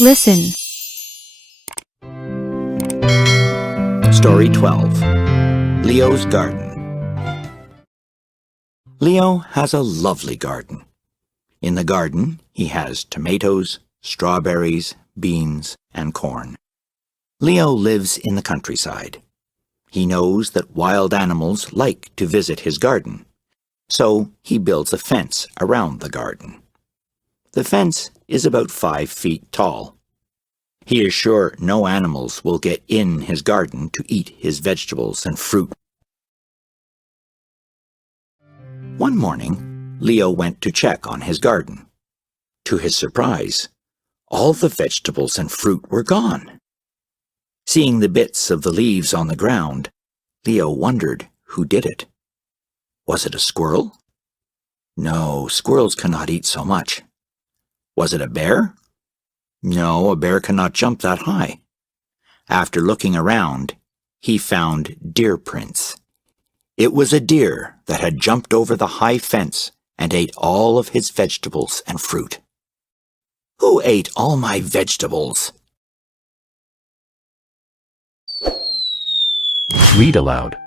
Listen. Story 12. Leo's Garden. Leo has a lovely garden. In the garden, he has tomatoes, strawberries, beans, and corn. Leo lives in the countryside. He knows that wild animals like to visit his garden, so he builds a fence around the garden. The fence is about 5 feet tall. He is sure no animals will get in his garden to eat his vegetables and fruit. One morning, Leo went to check on his garden. To his surprise, all the vegetables and fruit were gone. Seeing the bits of the leaves on the ground, Leo wondered who did it. Was it a squirrel? No, squirrels cannot eat so much. Was it a bear? No, a bear cannot jump that high. After looking around, he found deer prints. It was a deer that had jumped over the high fence and ate all of his vegetables and fruit. Who ate all my vegetables? Read aloud.